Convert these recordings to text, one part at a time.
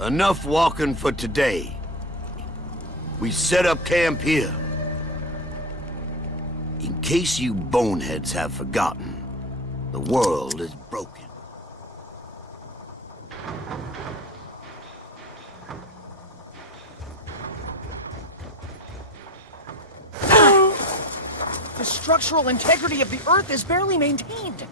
Enough walking for today. We set up camp here. In case you boneheads have forgotten, the world is broken. The structural integrity of the Earth is barely maintained.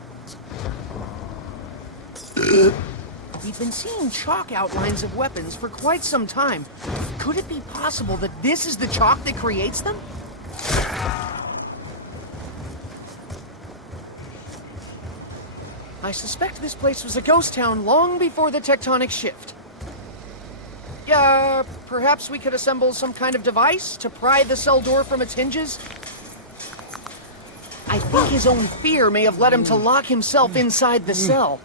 We've been seeing chalk outlines of weapons for quite some time. Could it be possible that this is the chalk that creates them? I suspect this place was a ghost town long before the tectonic shift. Yeah, perhaps we could assemble some kind of device to pry the cell door from its hinges? I think his own fear may have led him to lock himself inside the cell.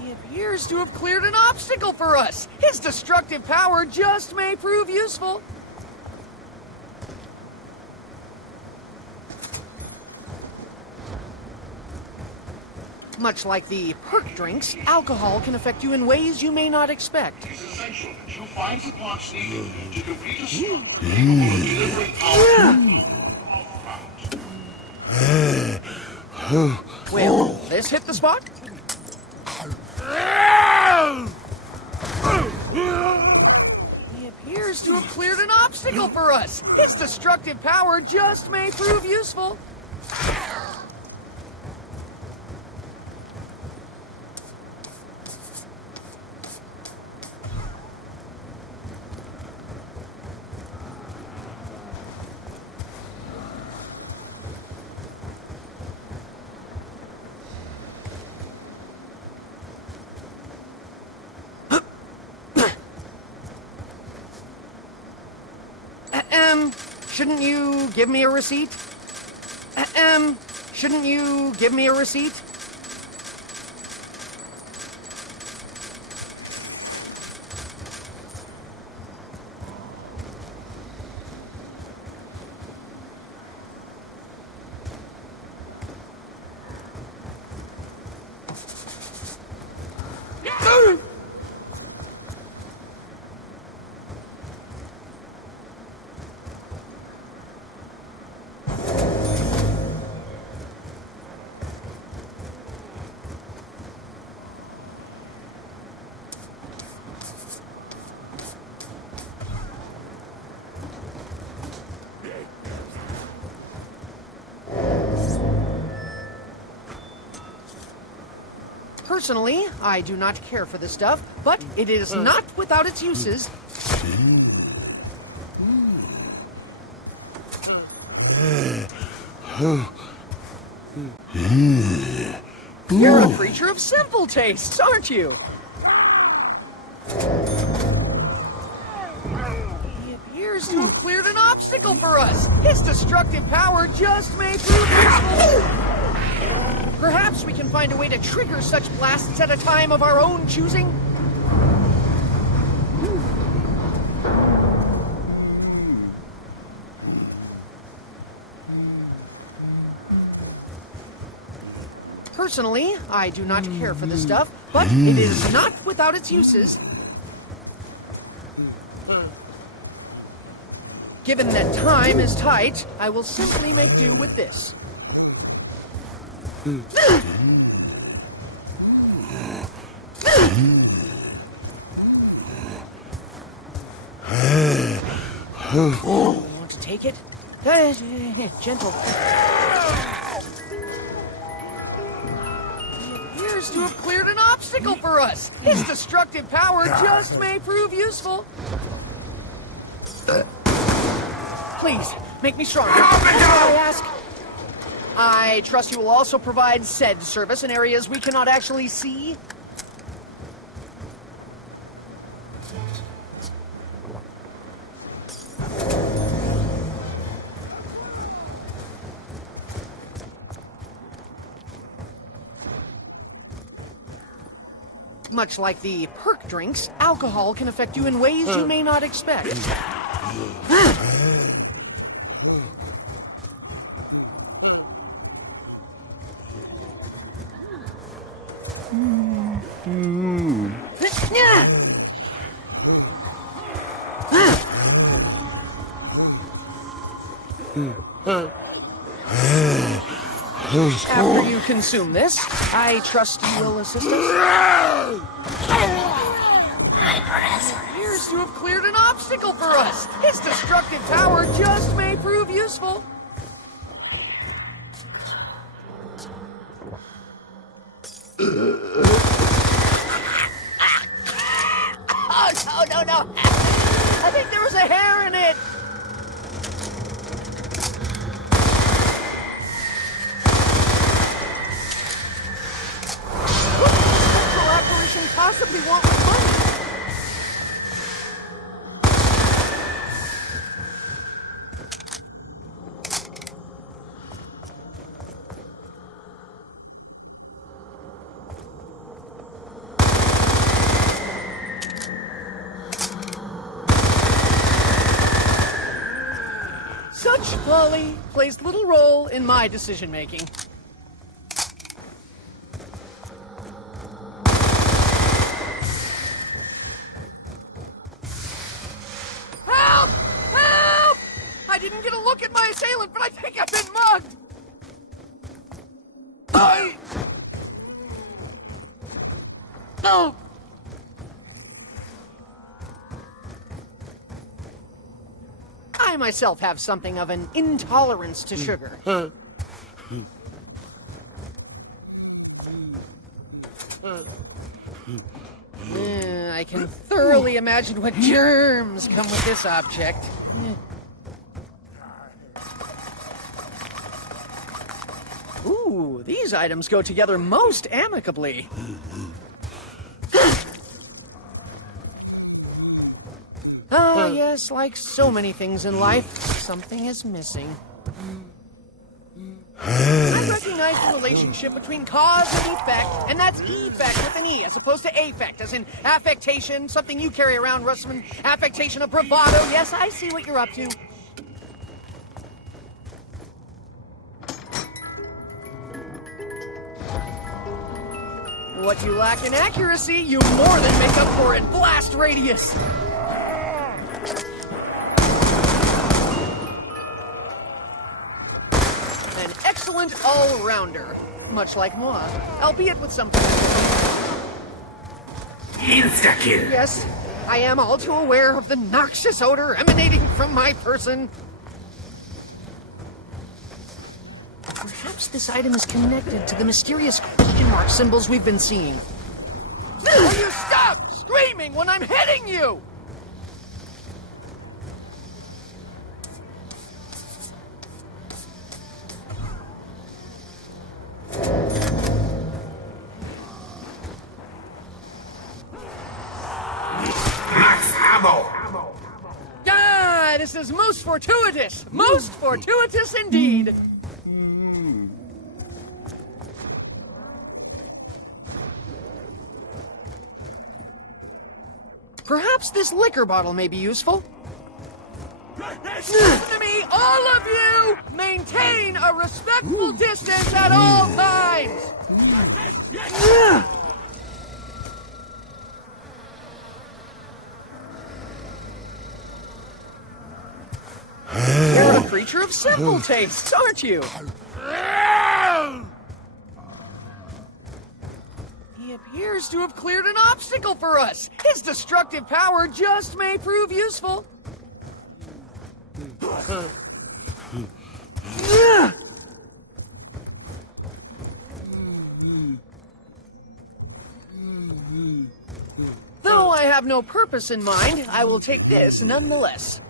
He appears to have cleared an obstacle for us. His destructive power just may prove useful. Much like the perk drinks, alcohol can affect you in ways you may not expect. It's essential that you find the blocks needed to complete a slot capable of delivering power. Will this hit the spot? He appears to have cleared an obstacle for us. His destructive power just may prove useful. Shouldn't you give me a receipt? Shouldn't you give me a receipt? Personally, I do not care for this stuff, but it is not without its uses. You're a creature of simple tastes, aren't you? He appears to have cleared an obstacle for us. His destructive power just may prove useful. Perhaps we can find a way to trigger such blasts at a time of our own choosing? Personally, I do not care for this stuff, but it is not without its uses. Given that time is tight, I will simply make do with this. Want to take it? Gentle. He appears to have cleared an obstacle for us. His destructive power just may prove useful. Please, make me stronger. I ask. I trust you will also provide said service in areas we cannot actually see. Much like the perk drinks, alcohol can affect you in ways you may not expect. After you consume this, I trust you will assist us. Appears to have cleared an obstacle for us. His destructive power just may prove useful. Oh, no. I think there was a hair in it. What could the apparition possibly want with money? Such folly plays little role in my decision-making. Help! Help! I didn't get a look at my assailant, but I think I've been mugged! No! I myself have something of an intolerance to sugar. I can thoroughly imagine what germs come with this object. Ooh, these items go together most amicably. Ah, yes, like so many things in life, something is missing. I recognize the relationship between cause and effect, and that's effect with an E, as opposed to affect, as in affectation, something you carry around, Russman. Affectation of bravado. Yes, I see what you're up to. What you lack in accuracy, you more than make up for in blast radius. An excellent all-rounder, much like moi, albeit with some... Insta-kill! Yes, I am all too aware of the noxious odor emanating from my person. Perhaps this item is connected to the mysterious question mark symbols we've been seeing. Will you stop screaming when I'm hitting you? Max ammo! Ah, this is most fortuitous! Most fortuitous indeed! Perhaps this liquor bottle may be useful. Listen to me, all of you! Maintain a respectful distance at all times! You're a creature of simple tastes, aren't you? He appears to have cleared an obstacle for us. His destructive power just may prove useful. Though I have no purpose in mind, I will take this nonetheless.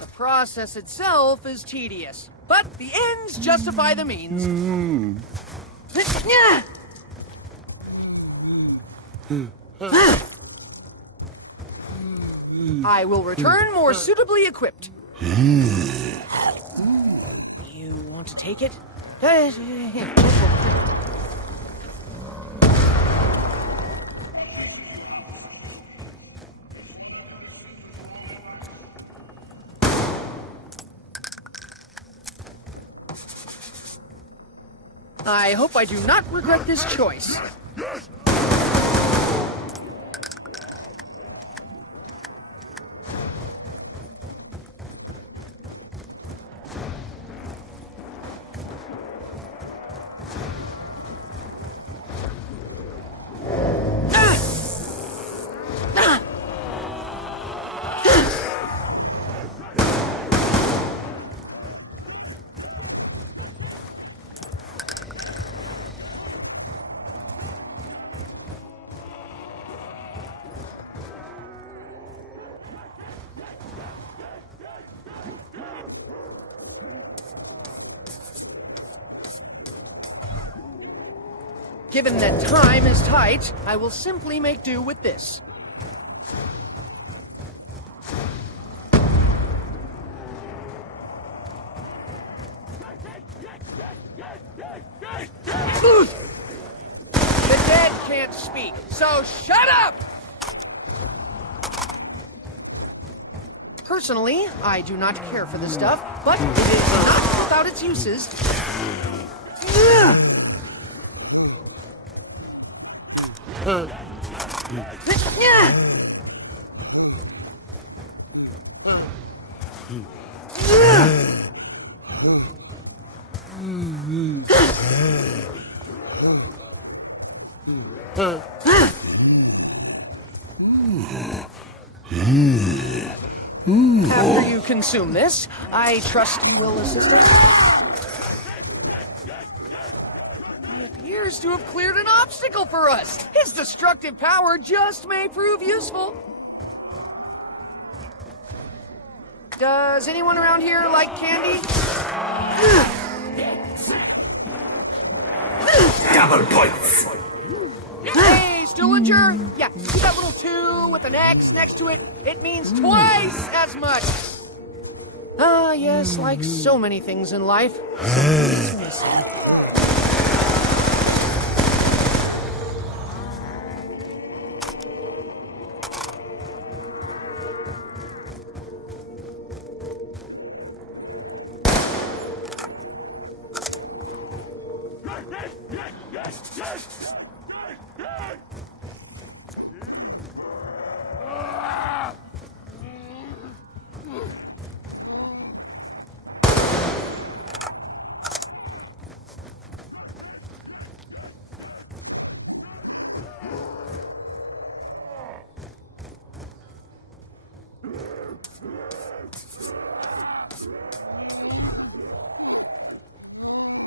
The process itself is tedious, but the ends justify the means. I will return more suitably equipped. You want to take it? I hope I do not regret this choice. Given that time is tight, I will simply make do with this. The dead can't speak, so shut up! Personally, I do not care for this stuff, but it is not without its uses. After you consume this, I trust you will assist us. He appears to have cleared an obstacle for us. His destructive power just may prove useful. Does anyone around here like candy? Double points! Hey, Stuhlinger! Yeah, see that little 2 with an X next to it? It means twice as much! Ah, yes, like so many things in life. It's missing.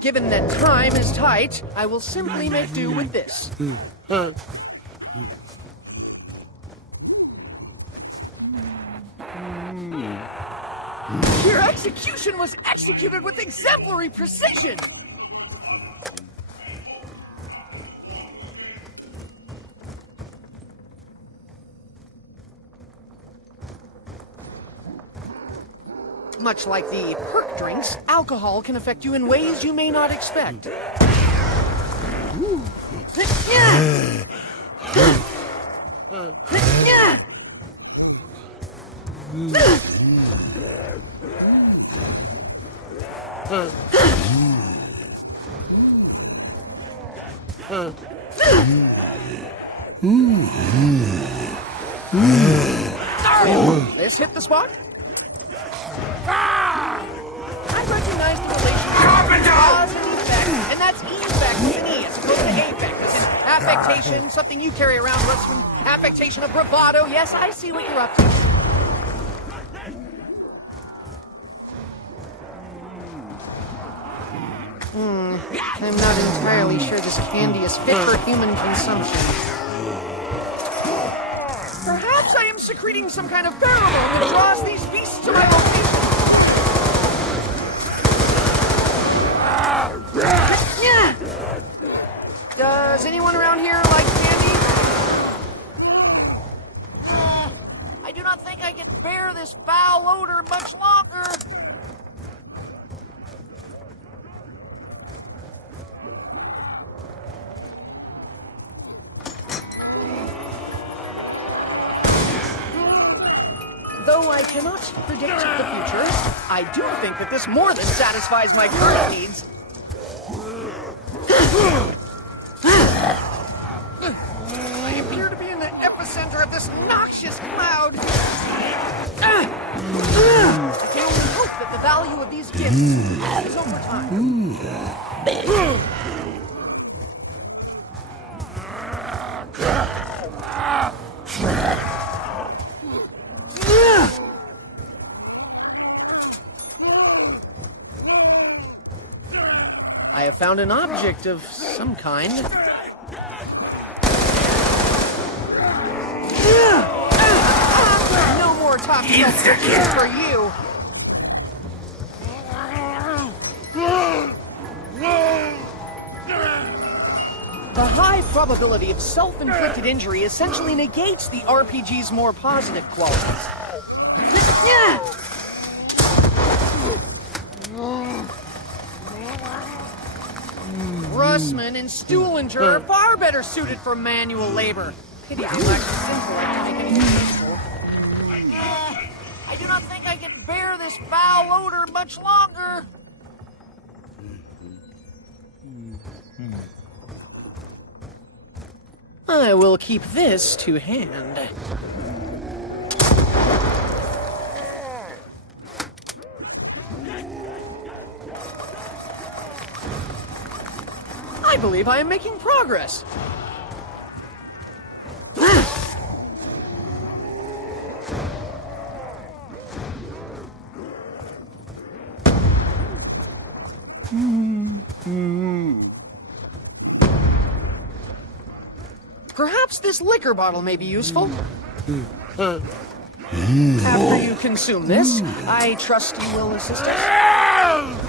Given that time is tight, I will simply make do with this. Your execution was executed with exemplary precision! Much like the perk drinks, alcohol can affect you in ways you may not expect. This hit the spot? I recognize the relationship cause and effect, and that's effect with an E as opposed to affect, as in affectation, something you carry around with us from affectation of bravado. Yes, I see what you're up to. I'm not entirely sure this candy is fit for human consumption. Perhaps I am secreting some kind of pheromone that draws these beasts to my location. Does anyone around here like candy? I do not think I can bear this foul odor much longer. Though I cannot predict the future, I do think that this more than satisfies my current needs. I appear to be in the epicenter of this noxious cloud. I can only hope that the value of these gifts is over time. I have found an object of some kind. No more top shelf pictures for you. The high probability of self-inflicted injury essentially negates the RPG's more positive qualities. Russman and Stuhlinger are far better suited for manual labor. Pity they lack the intellect to make anything useful. I do not think I can bear this foul odor much longer. I will keep this to hand. I believe I am making progress. Perhaps this liquor bottle may be useful. After you consume this, I trust you will assist us.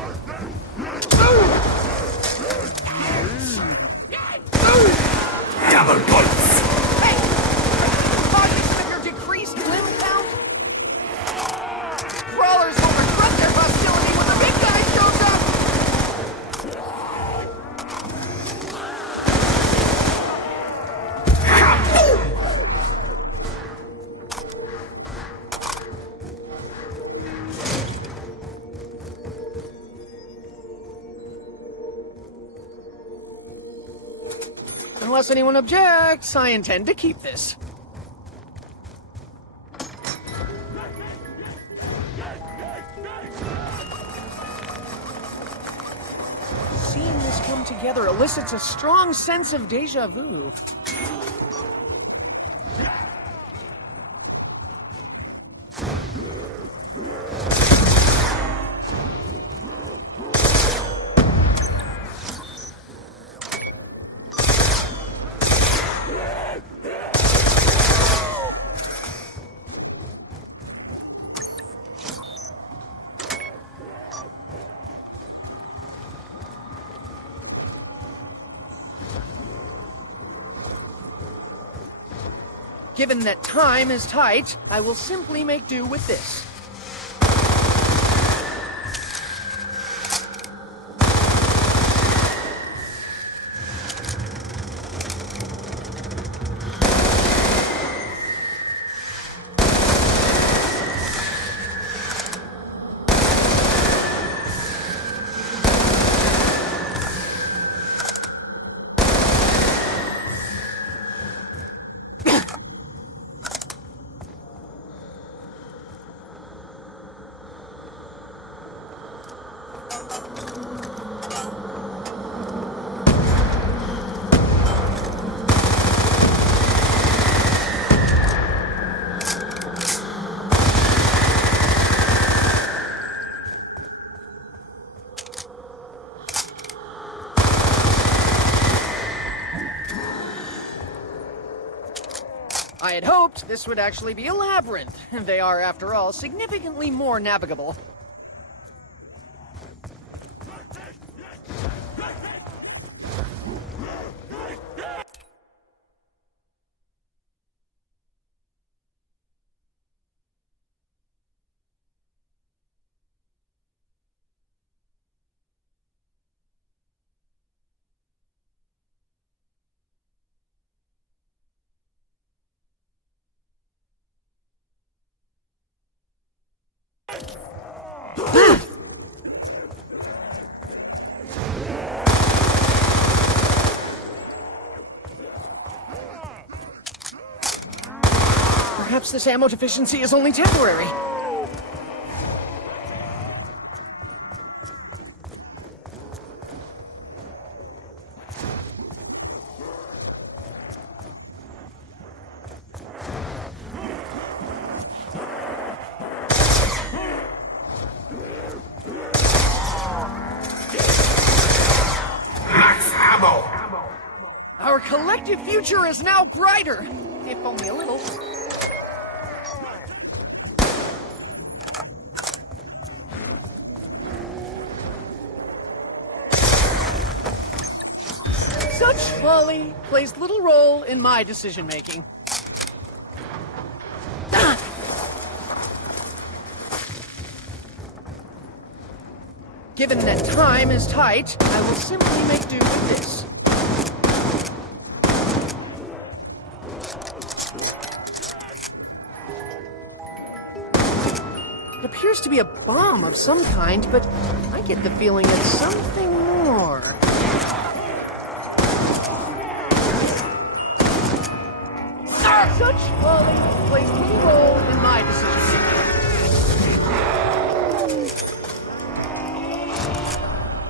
Double points! Hey! Cognizant of your decreased limb count? Crawlers will regret their hostility when the big guy shows up! Unless anyone objects, I intend to keep this. Seeing this come together elicits a strong sense of déjà vu. Given that time is tight, I will simply make do with this. I had hoped this would actually be a labyrinth. They are, after all, significantly more navigable. Perhaps this ammo deficiency is only temporary. Our collective future is now brighter, if only a little. Such folly plays little role in my decision-making. Given that time is tight, I will simply make do with this. It appears to be a bomb of some kind, but I get the feeling it's something more. Such folly plays little role in my decision-making.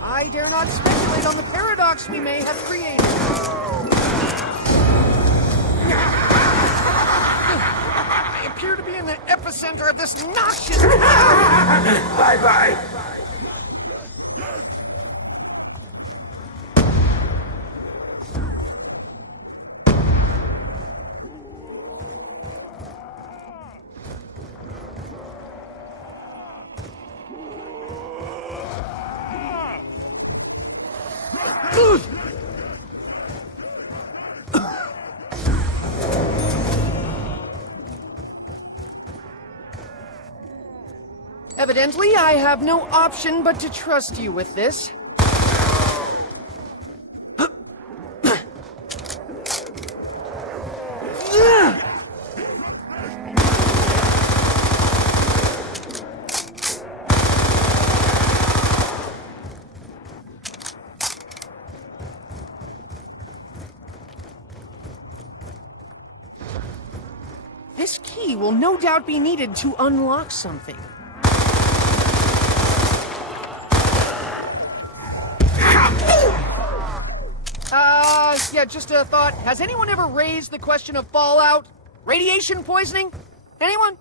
I dare not speculate on the paradox we may have created. I appear to be in the epicenter of this noxious... Bye-bye. Evidently, I have no option but to trust you with this. This key will no doubt be needed to unlock something. Yeah, just a thought. Has anyone ever raised the question of fallout? Radiation poisoning? Anyone?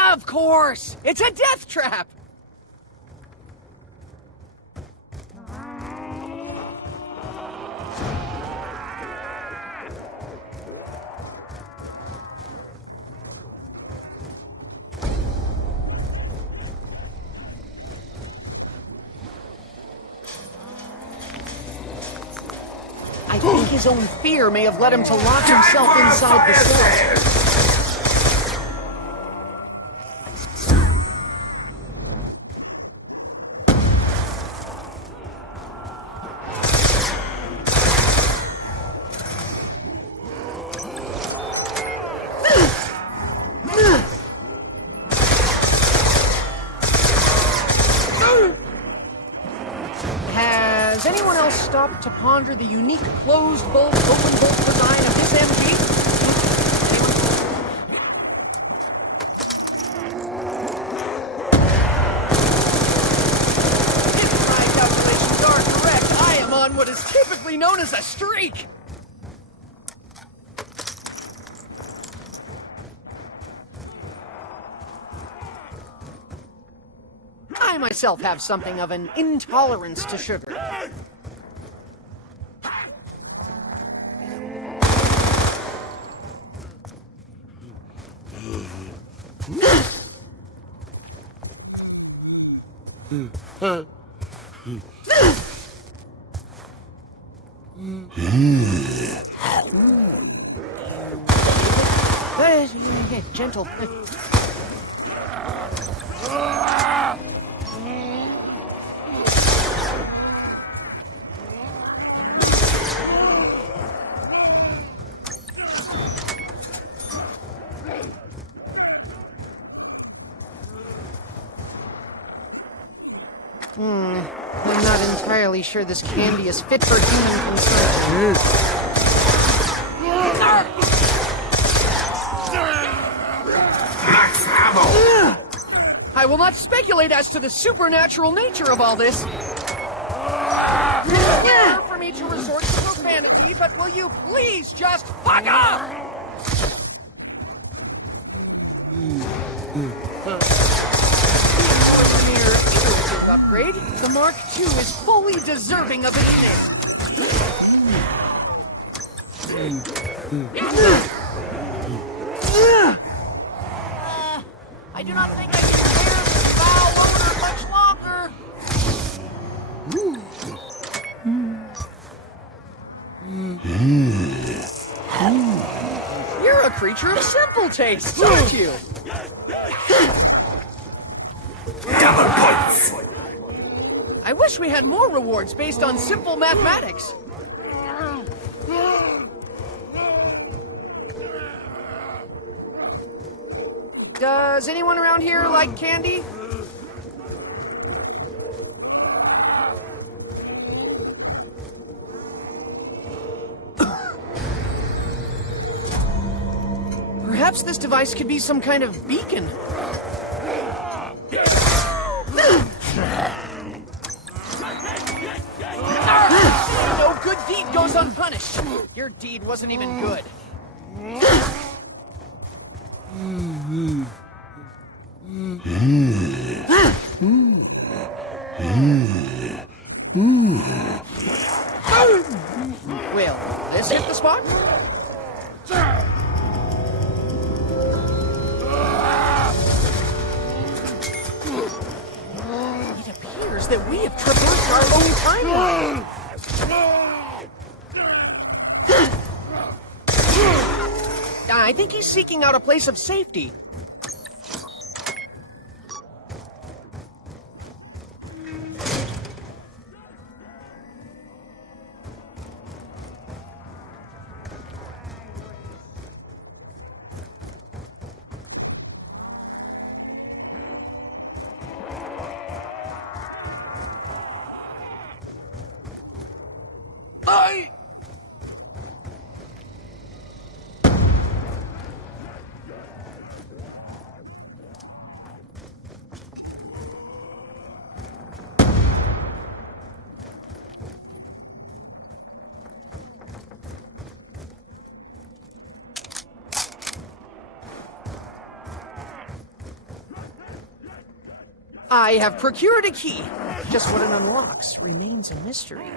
Of course! It's a death trap! I think his own fear may have led him to lock himself inside the cell. Has anyone else stopped to ponder the unique closed bolt, open bolt design of this MG? If my calculations are correct, I am on what is typically known as a streak! I myself have something of an intolerance to sugar. Gentle. I'm not entirely sure this candy is fit for human consumption. not speculate as to the supernatural nature of all this. It's rare for me to resort to profanity, but will you please just fuck off? Mere iterative upgrade, the Mark II is fully deserving of its name. I do not think I can bear this foul odor much longer. You're a creature of simple tastes, aren't you? Double points! I wish we had more rewards based on simple mathematics. Does anyone around here like candy? Perhaps this device could be some kind of beacon. No good deed goes unpunished. Your deed wasn't even good. Will this hit the spot? It appears that we have traversed our own timeline. I think he's seeking out a place of safety. I have procured a key. Just what it unlocks remains a mystery.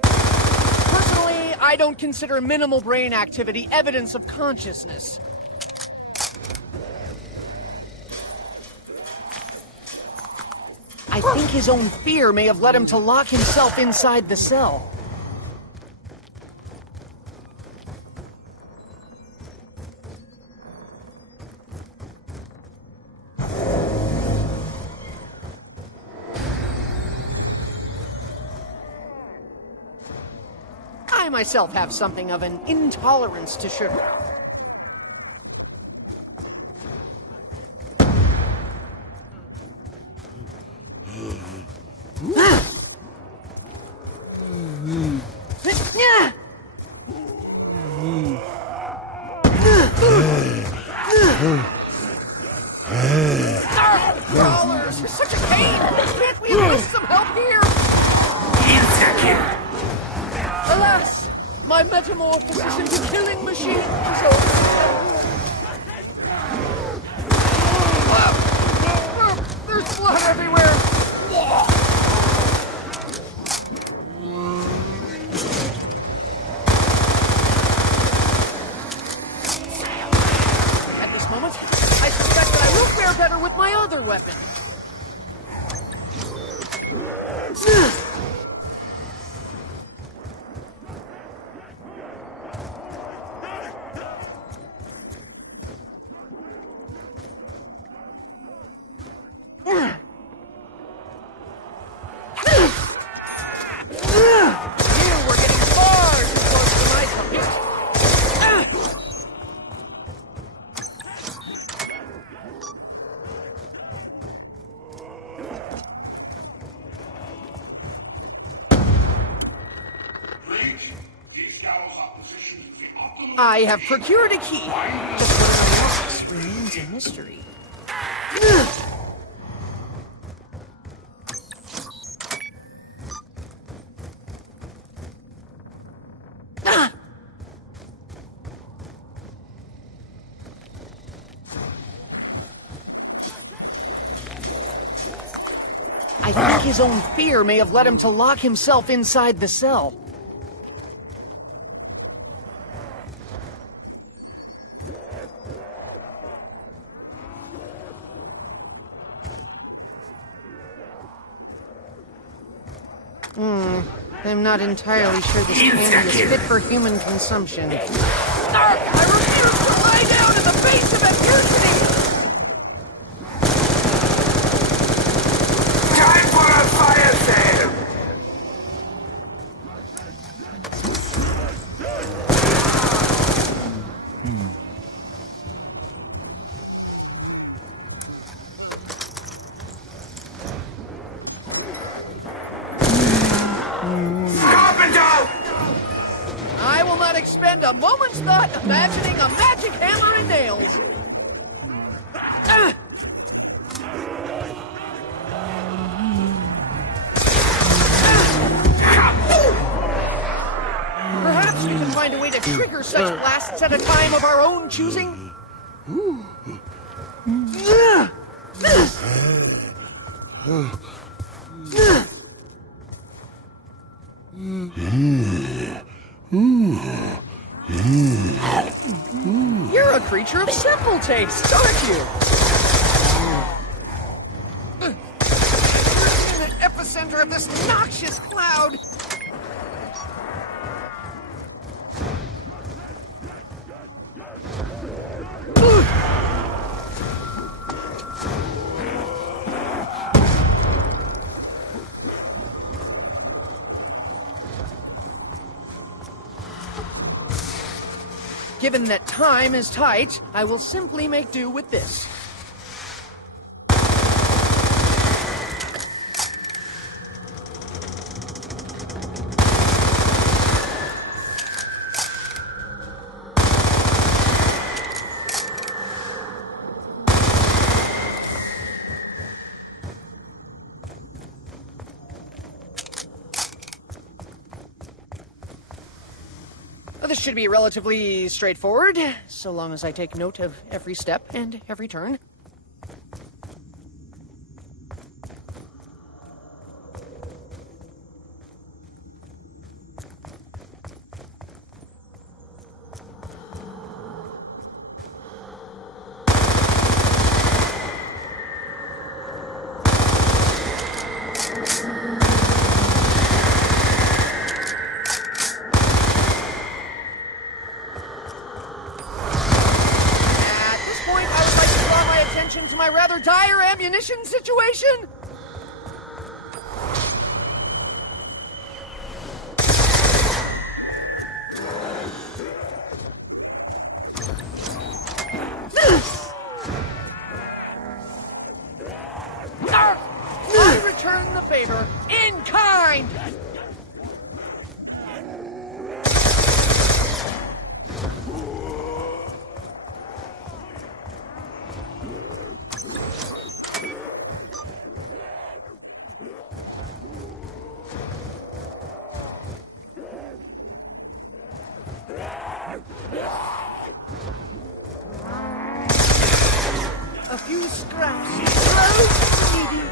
Personally, I don't consider minimal brain activity evidence of consciousness. I think his own fear may have led him to lock himself inside the cell. I myself have something of an intolerance to sugar. Crawlers, you're such a pain! Can't we enlist some help here? Insta-kill! Alas, my metamorphosis into killing machine is over. There's blood everywhere. At this moment, I suspect that I will fare better with my other weapon. I have procured a key. Just what it unlocks remains It's a mystery. I think his own fear may have led him to lock himself inside the cell. I'm not entirely sure this candy is fit for human consumption. I refuse to lie down in the face of adversity! Time for a fire sale! I will not expend a moment's thought imagining a magic hammer and nails. Perhaps we can find a way to trigger such blasts at a time of our own choosing. You're a creature of simple tastes, aren't you? You're in the epicenter of this noxious cloud. Given that time is tight, I will simply make do with this. This should be relatively straightforward, so long as I take note of every step and every turn. To my rather dire ammunition situation? I return the favor in kind! A few scraps. Close, needy.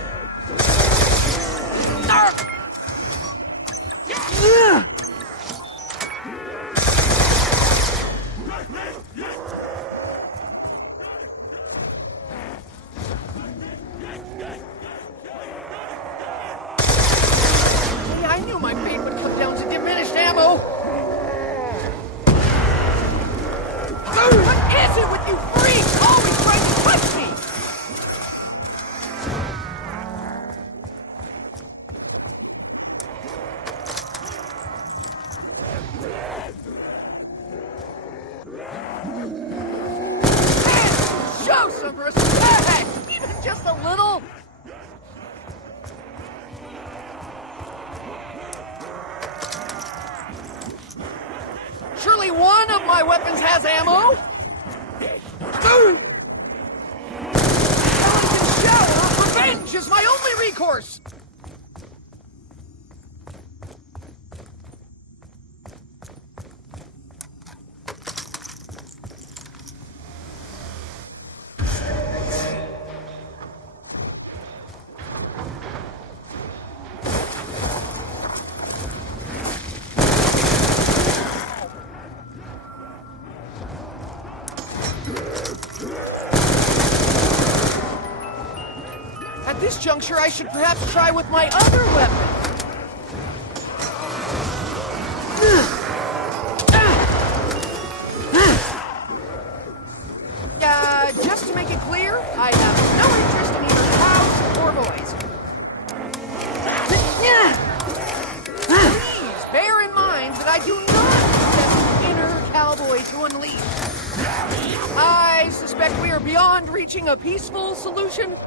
I knew my fate would come down to diminished ammo. What is it with you freaks always trying to touch me? Show some respect! Even just a little? Surely one of my weapons has ammo? course. At this juncture, I should perhaps try with my other weapon. Just to make it clear, I have no interest in either cows or boys. Please bear in mind that I do not possess an inner cowboy to unleash. I suspect we are beyond reaching a peaceful solution.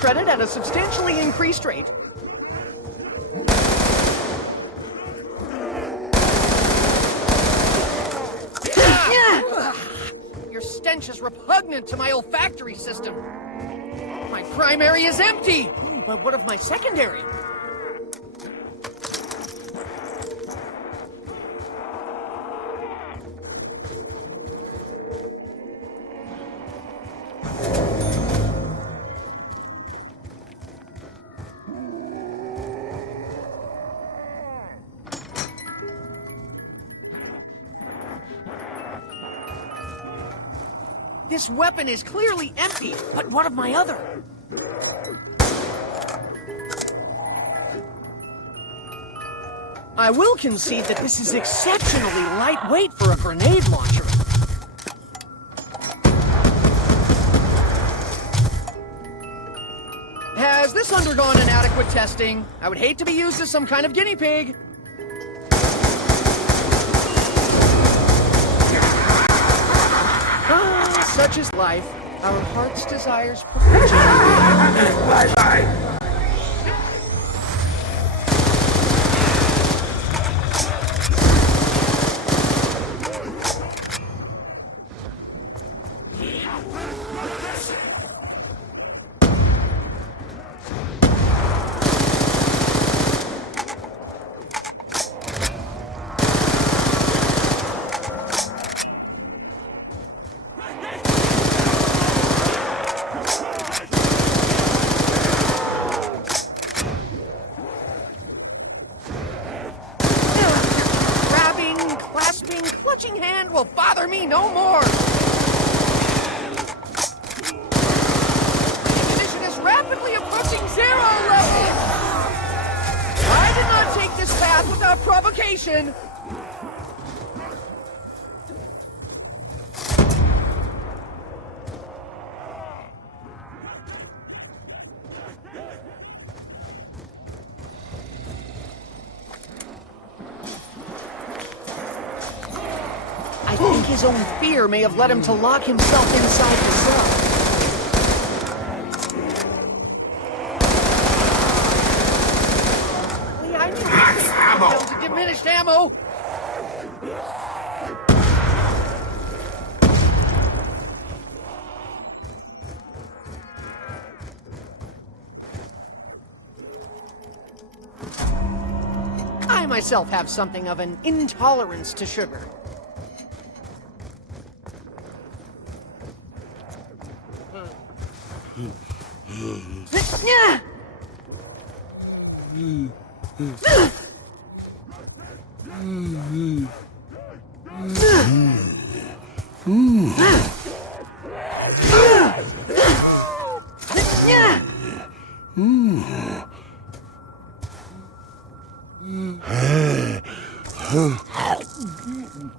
Credit at a substantially increased rate. Your stench is repugnant to my olfactory system. My primary is empty. Ooh, but what of my secondary? This weapon is clearly empty, but what of my other? I will concede that this is exceptionally lightweight for a grenade launcher. Has this undergone an adequate testing? I would hate to be used as some kind of guinea pig. Such is life. Our heart's desires perpetuate. Bye-bye. Clutching hand will bother me no more! The ammunition is rapidly approaching 0 level! I did not take this path without provocation! I think his own fear may have led him to lock himself inside the cell. I knew ammo! to diminished ammo! I myself have something of an intolerance to sugar.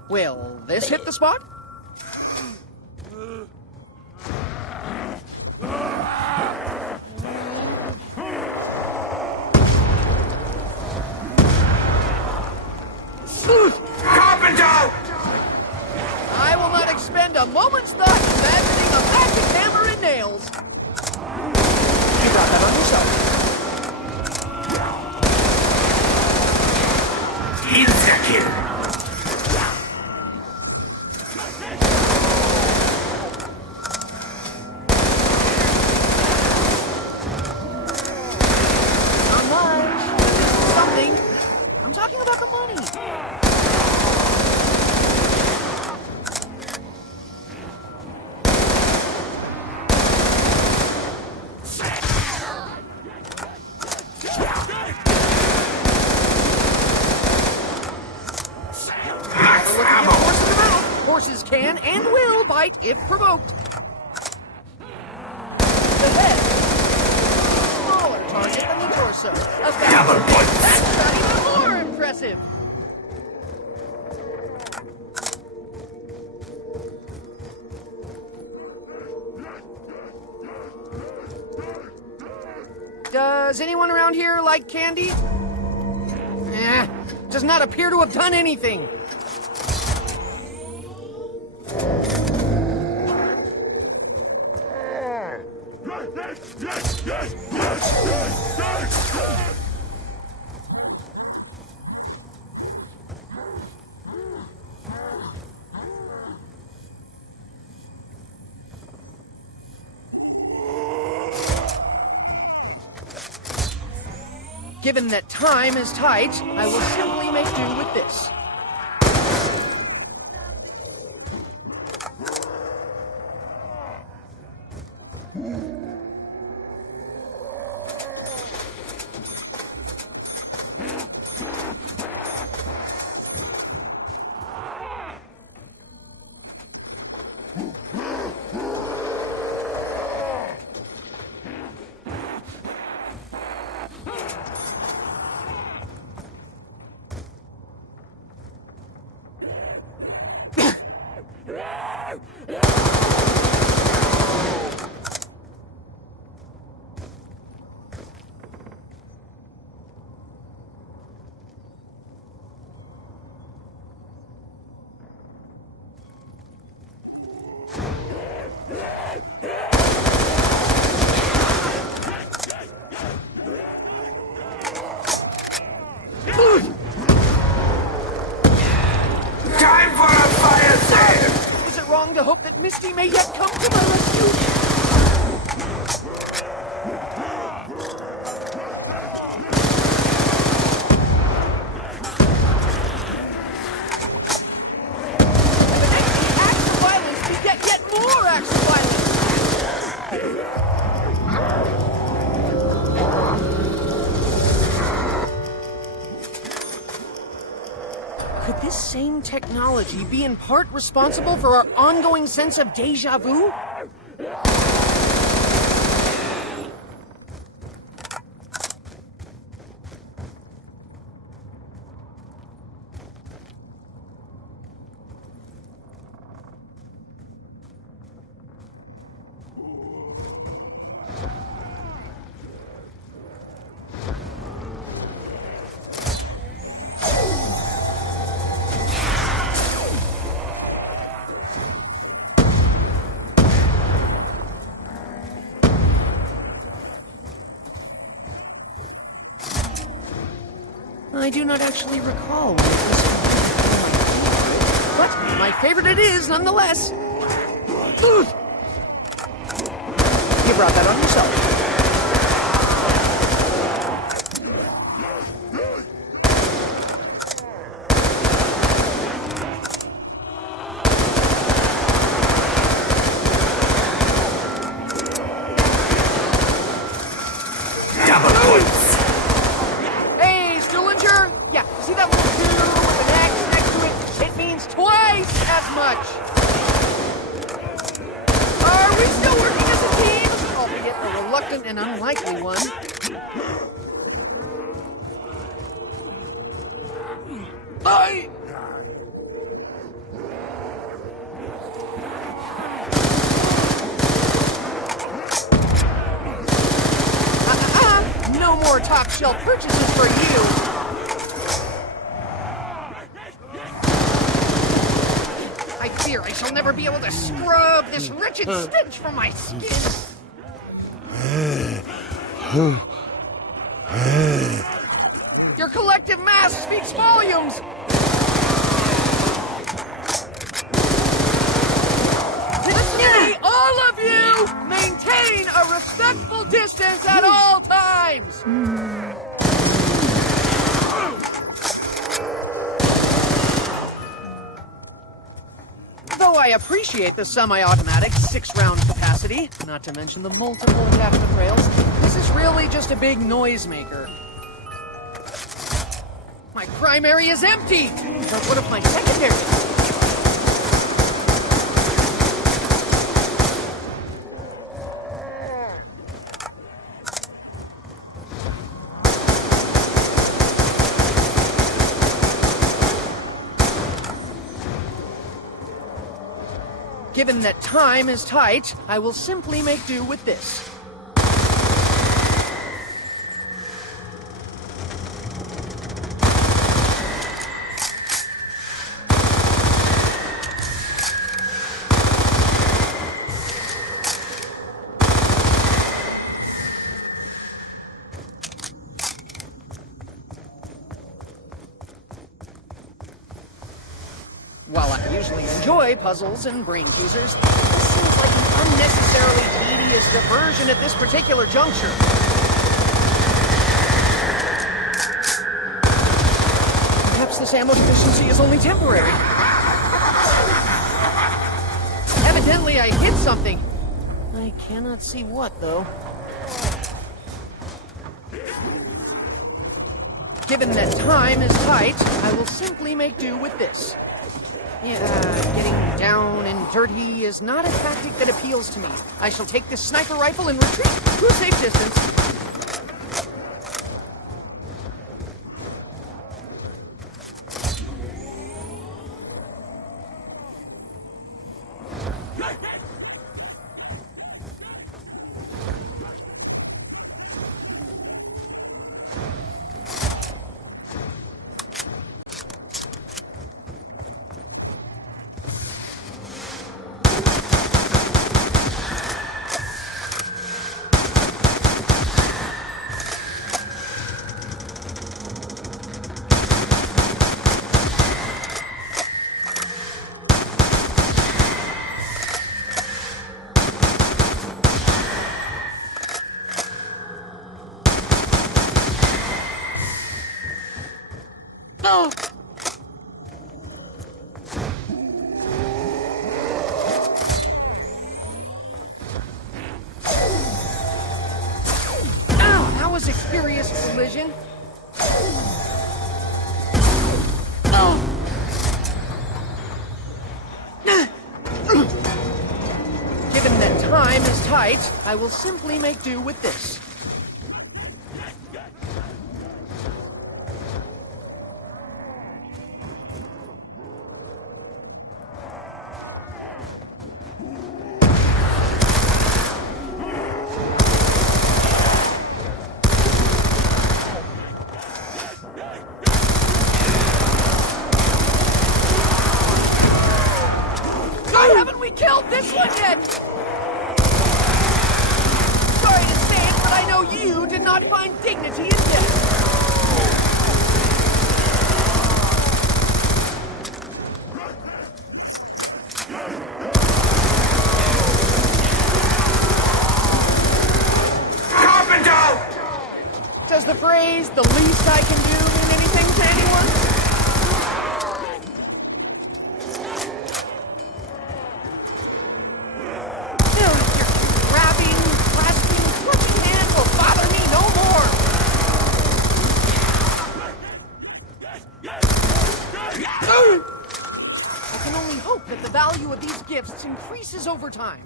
Will this hit the spot? a moment's thought imagining a magic hammer and nails. You got that on yourself. Insta-kill. Not much. This is something. I'm talking about the money. Horses can and will bite if provoked. The head. Smaller target than the torso. Double points. That's not even more impressive. Does anyone around here like candy? Does not appear to have done anything. Given that time is tight, I will simply make do with this. Time for a fire sale! Is it wrong to hope that Misty may yet come to my rescue? Acts of violence beget yet more acts of violence! Could this same technology be in part responsible for our ongoing sense of déjà vu? I do not actually recall what this was, but my favorite it is nonetheless. Ugh. You brought that on yourself. Double points. Yeah, see that little dude with an X next to it? It means twice as much! Are we still working as a team? Albeit a reluctant and unlikely one. No more top shelf purchases for you! I fear I shall never be able to scrub this wretched stench from my skin. Your collective mass speaks volumes. Today, all of you, maintain a respectful distance at all times. Though I appreciate the semi-automatic 6-round capacity, not to mention the multiple attachment rails, this is really just a big noisemaker. My primary is empty! But what of my secondary? Given that time is tight, I will simply make do with this. While I usually enjoy puzzles and brain teasers, this seems like an unnecessarily tedious diversion at this particular juncture. Perhaps this ammo deficiency is only temporary. Evidently, I hit something. I cannot see what, though. Given that time is tight, I will simply make do with this. Yeah, getting down and dirty is not a tactic that appeals to me. I shall take this sniper rifle and retreat to a safe distance. Oh! Ow! That was a curious collision. Oh! Given that time is tight, I will simply make do with this. Why haven't we killed this one yet? Sorry to say it, but I know you did not find dignity in death. Carpenter! Does the phrase, the least I can do, mean anything to anyone? I can only hope that the value of these gifts increases over time.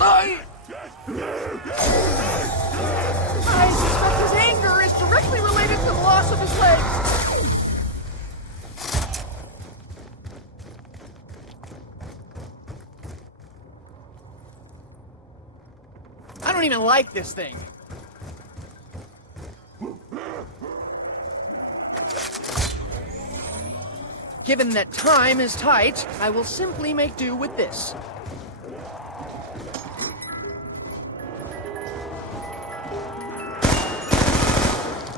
I suspect his anger is directly related to the loss of his legs. don't even like this thing. Given that time is tight, I will simply make do with this.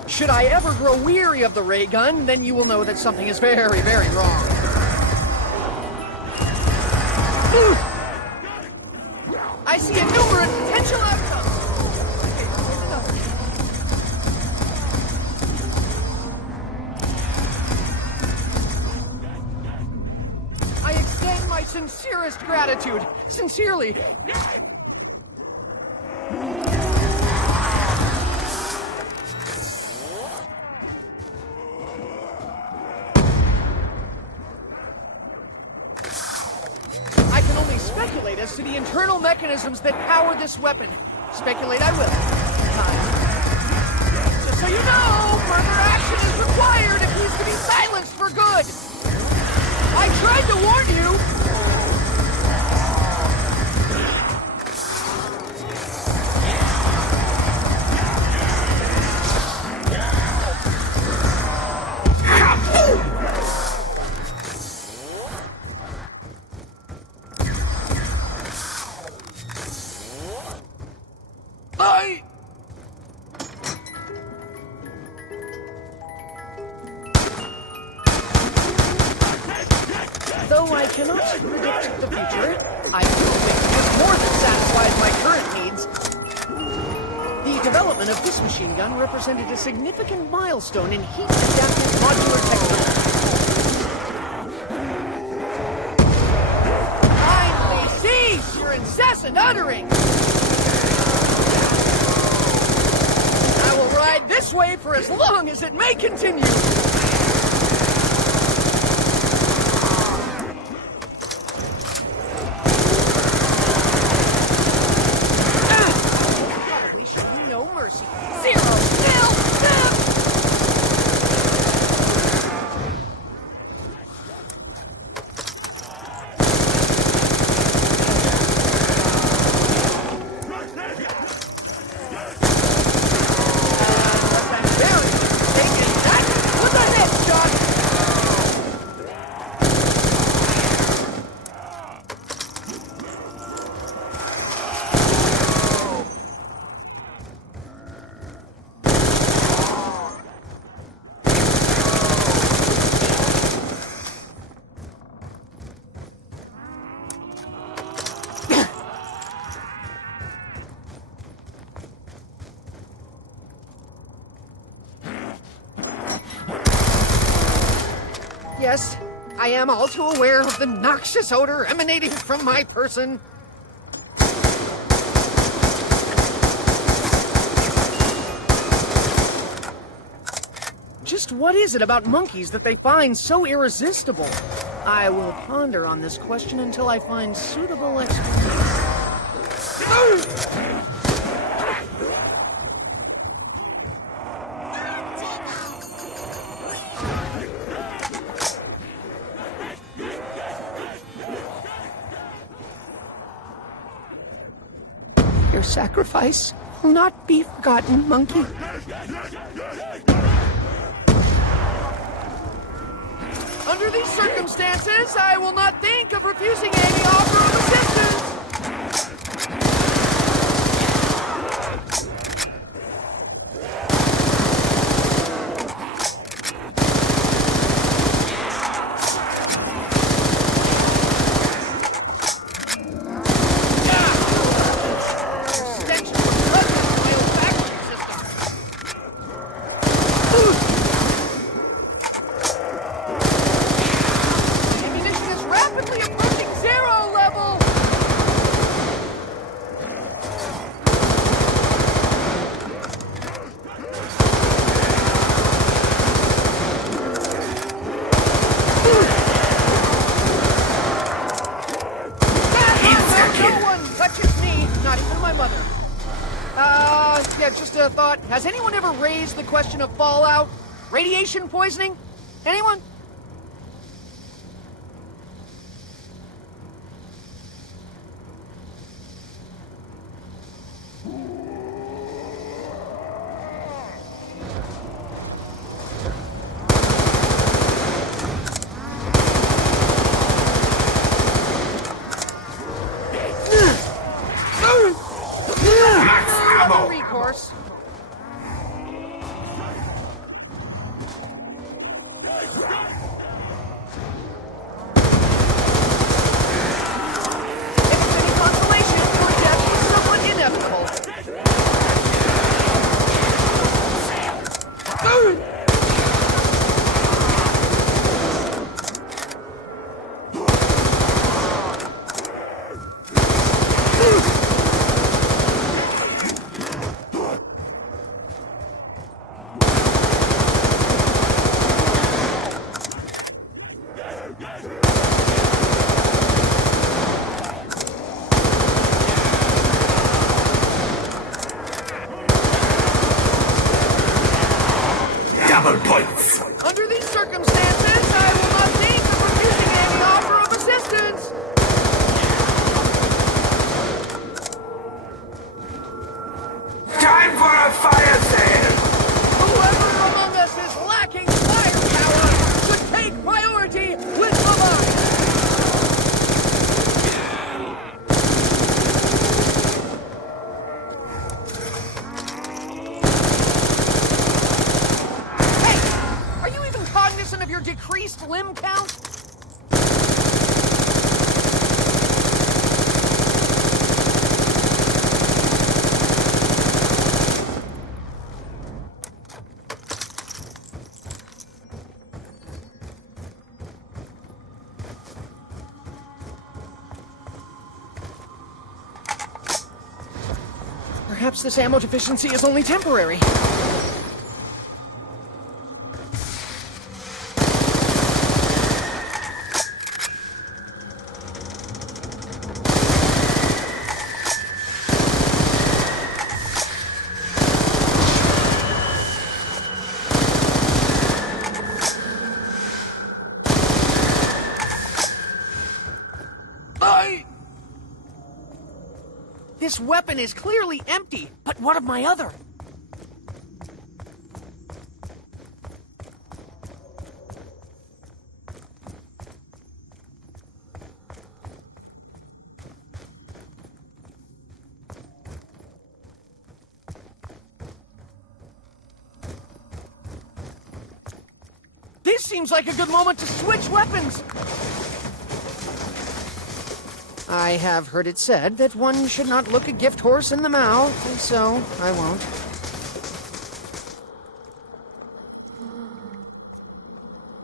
Should I ever grow weary of the ray gun, then you will know that something is very, very wrong. I see a numerous potential outcomes. I extend my sincerest gratitude. Sincerely. Speculate as to the internal mechanisms that power this weapon. Speculate I will. Just so you know, further action is required if he's to be silenced for good. I tried to warn you. Though I cannot predict the future, I do think this more than satisfies my current needs. The development of this machine gun represented a significant milestone in heat-adapted modular technology. Finally cease your incessant uttering! I will ride this way for as long as it may continue! Yes, I am all too aware of the noxious odor emanating from my person. Just what is it about monkeys that they find so irresistible? I will ponder on this question until I find suitable explanation. Your sacrifice will not be forgotten, monkey. Under these circumstances, I will not think of refusing any offer of assistance. Just a thought. Has anyone ever raised the question of fallout? Radiation poisoning? Anyone? course. If it's any consolation, your death is somewhat inevitable. Double points. Under these circumstances, I will not think of refusing any offer of assistance. Time for a fire sale. Whoever among us is lacking firepower should take priority with the mine. Hey! Are you even cognizant of your decreased limb count? Perhaps this ammo deficiency is only temporary. This weapon is clearly empty, but what of my other? This seems like a good moment to switch weapons! I have heard it said that one should not look a gift horse in the mouth, and so I won't.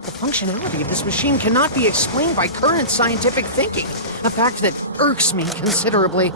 The functionality of this machine cannot be explained by current scientific thinking, a fact that irks me considerably.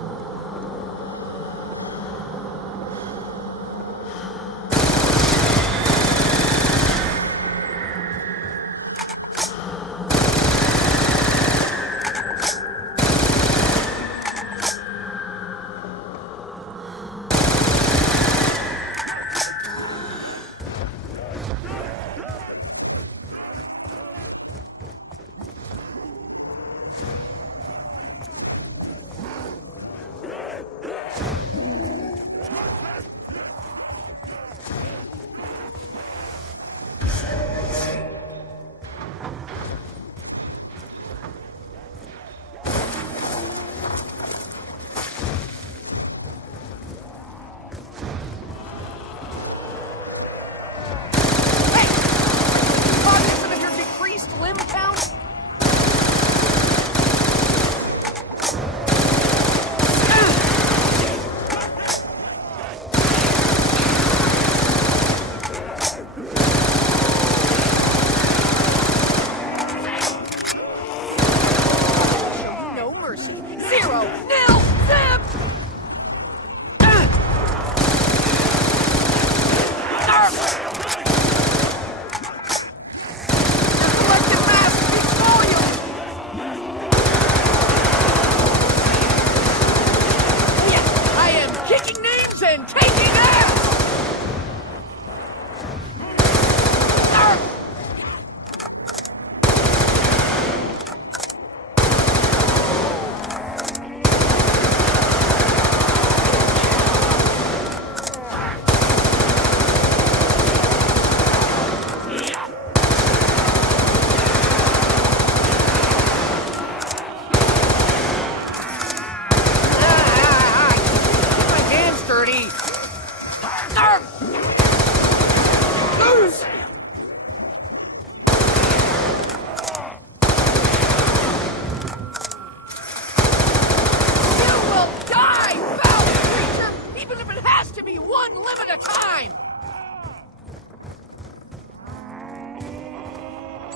one limb at a time!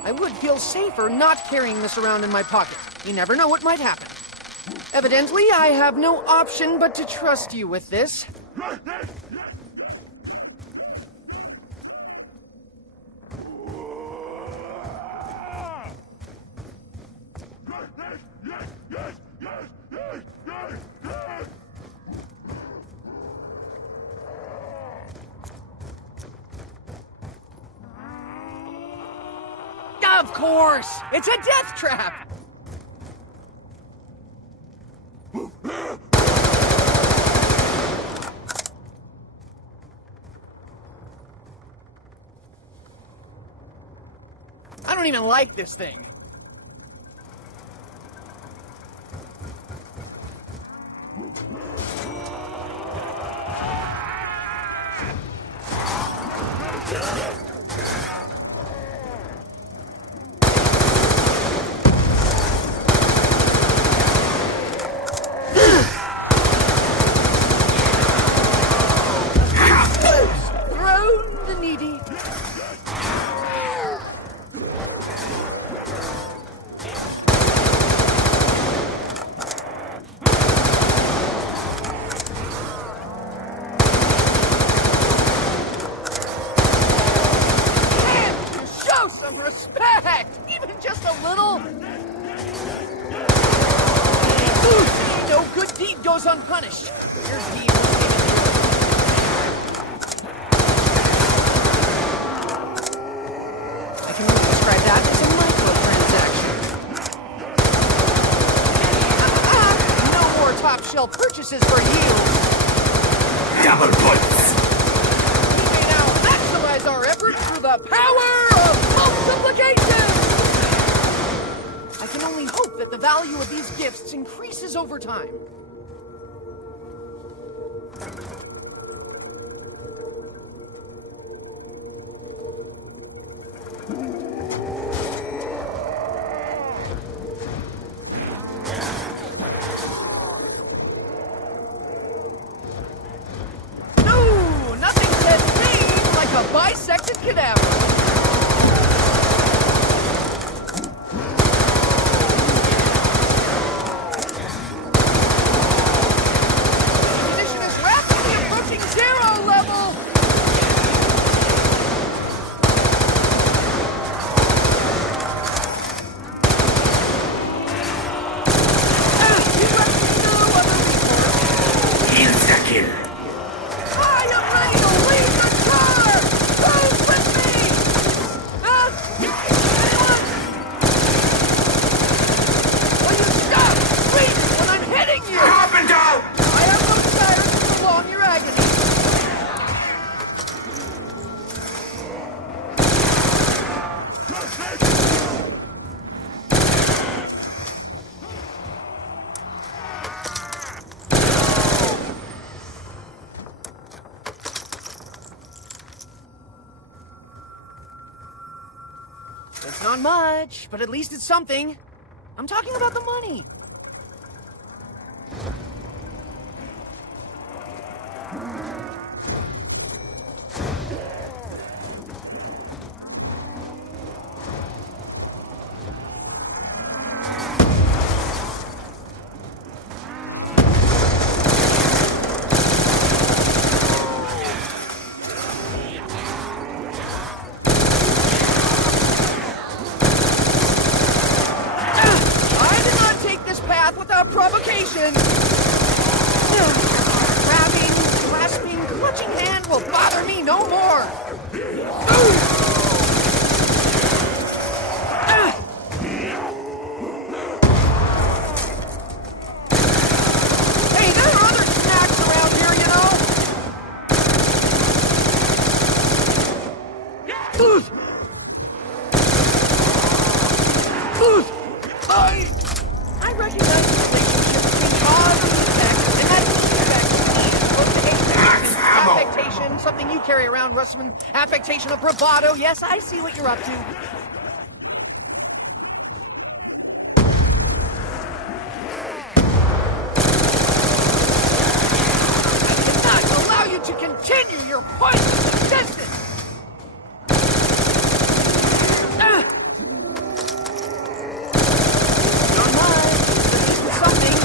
I would feel safer not carrying this around in my pocket. You never know what might happen. Evidently, I have no option but to trust you with this. Of course! It's a death trap! I don't even like this thing. Respect! Even just a little? No good deed goes unpunished. Your deed I can only describe that as a microtransaction. No more top-shelf purchases for you. Double points! We may now maximize our efforts through the power of multiplication! I can only hope that the value of these gifts increases over time. No! Nothing says me like a bisected cadaver! It's not much, but at least it's something. I'm talking about the money. Provocation! Grabbing, grasping, clutching hand will bother me no more! Hey, there are other snacks around here, you know? I recognize affectation, something you carry around, Russman. Affectation of bravado. Yes, I see what you're up to. I cannot allow you to continue your pointless existence! You're mine. Something.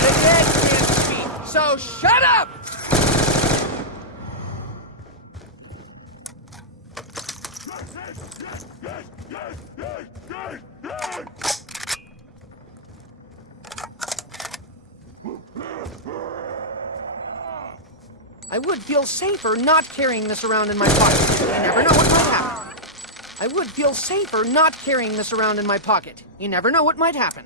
The dead can't speak, so shut up! I would feel safer not carrying this around in my pocket. You never know what might happen. I would feel safer not carrying this around in my pocket. You never know what might happen.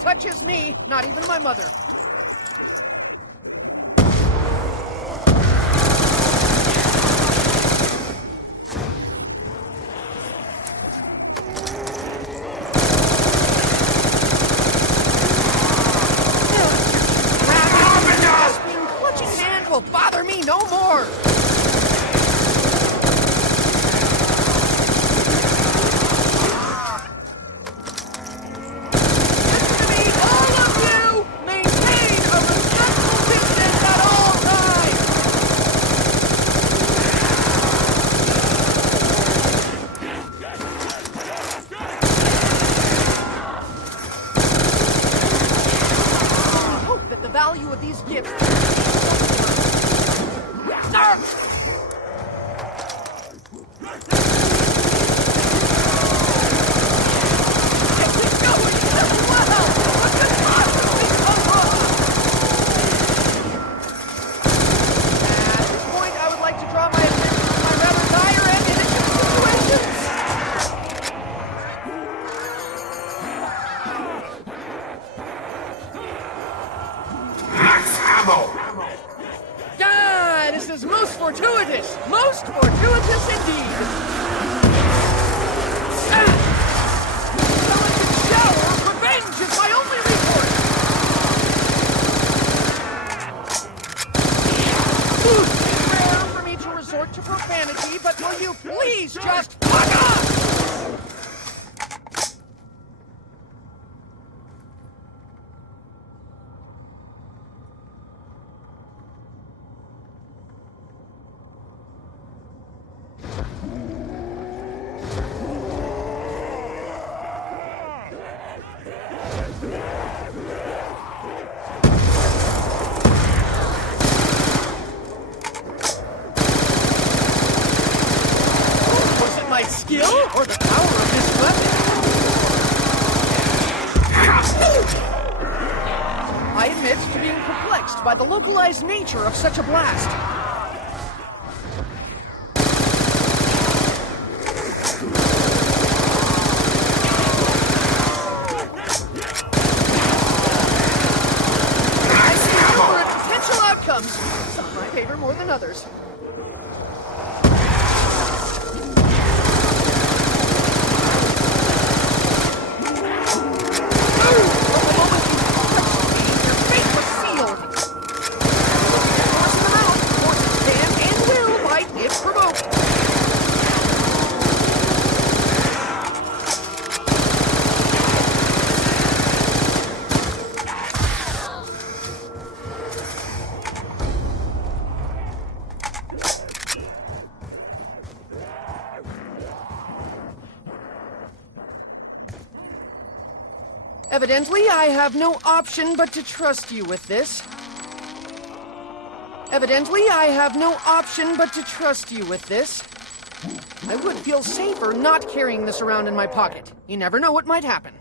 Touches me, not even my mother. Grasping, clutching hand will bother me no more. Value of these gifts. This is most fortuitous! Most fortuitous indeed! Delicate shower! Revenge is my only recourse! It's rare for me to resort to profanity, but will you please just fuck off! My skill or the power of this weapon? I admit to being perplexed by the localized nature of such a blast. I see a number of potential outcomes, some in my favor more than others. Evidently, I have no option but to trust you with this. Evidently, I have no option but to trust you with this. I would feel safer not carrying this around in my pocket. You never know what might happen.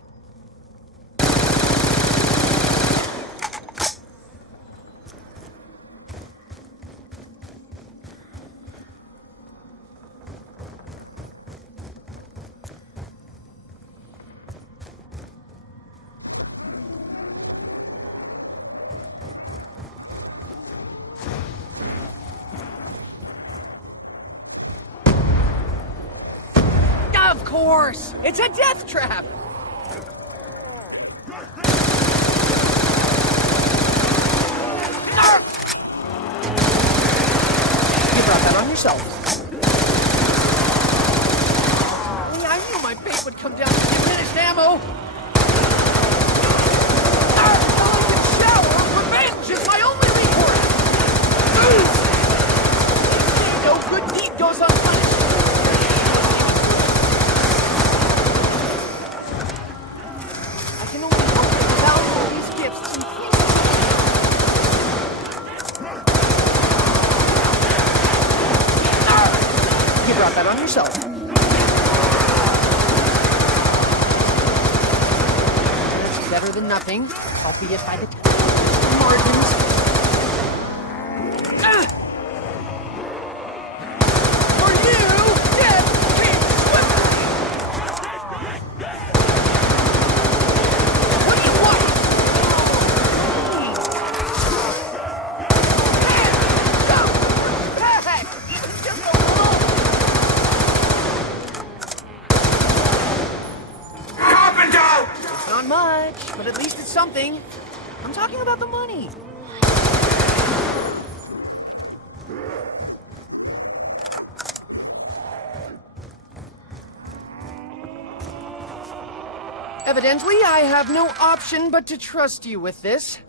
course! It's a death trap! You brought that on yourself. I knew my fate would come down to diminished ammo! Revenge is my only recourse! No good deed goes unpunished! I can only hope that the value of these gifts increases. You brought that on yourself. It's better than nothing, albeit by the margins. For you, death came swiftly. What do you want? Go! Perfect! Just go along. Carpenter! It's not much, but at least it's something. I'm talking about the money. Evidently, I have no option but to trust you with this.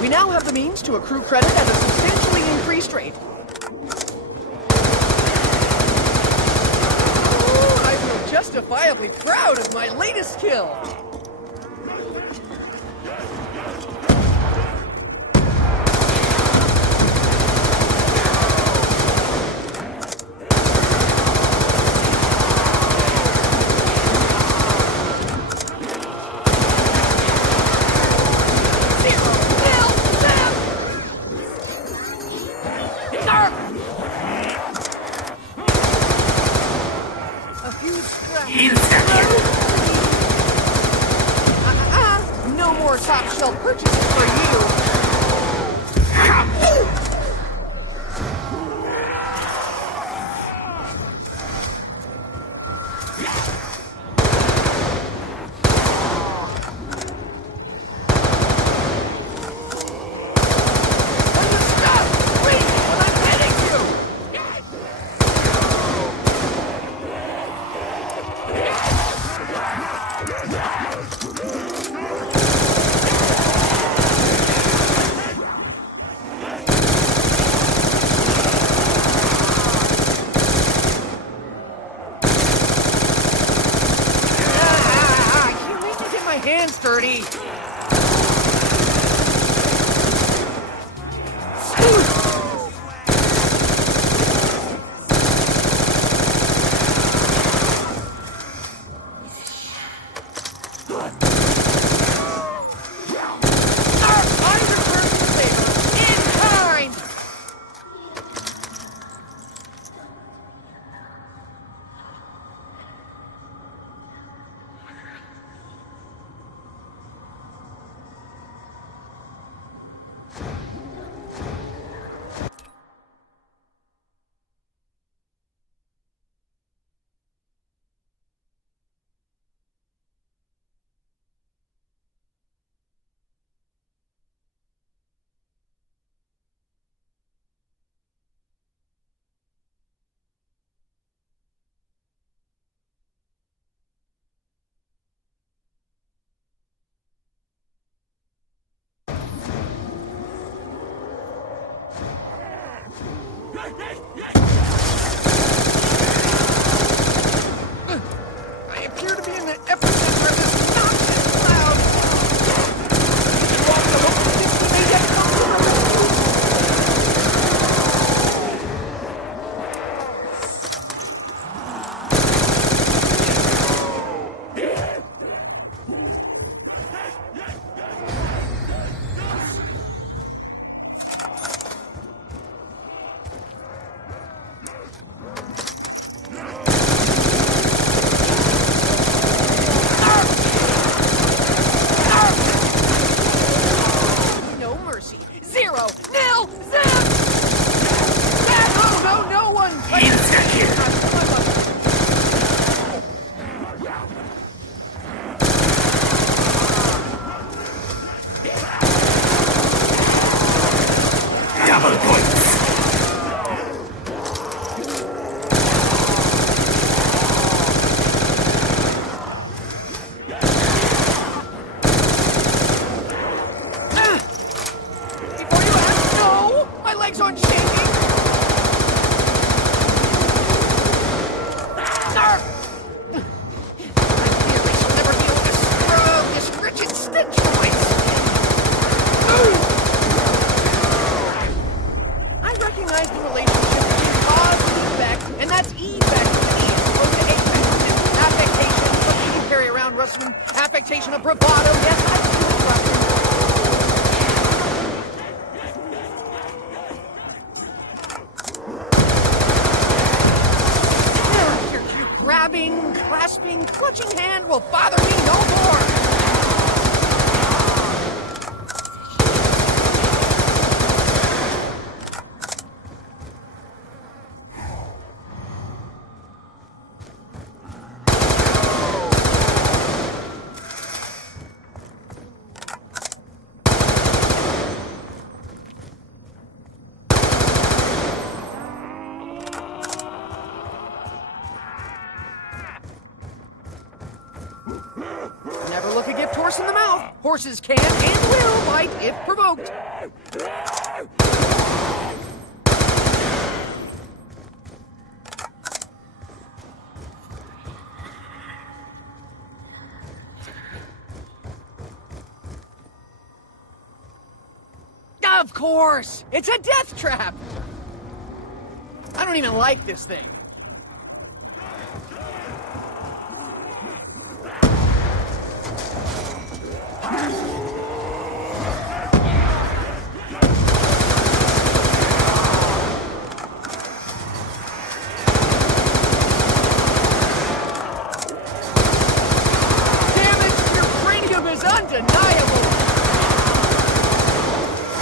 We now have the means to accrue credit at a substantially increased rate. I feel justifiably proud of my latest kill. No more top shelf purchases for you. Stop! Wait! What I'm heading to! Hands dirty. Double points! Before you ask, no! My legs aren't shaking! Arr! I fear we shall never be able to scrub this wretched stitch points! I recognize the relationship between cause and effect, and that's effect to me as opposed to affect. Affectation, what do you carry around, Russman? Affectation of bravado, yes, I do it, Russman. Your grabbing, clasping, clutching hand will bother me no more! Never look a gift horse in the mouth. Horses can and will bite if provoked. Of course! It's a death trap! I don't even like this thing. Is undeniable!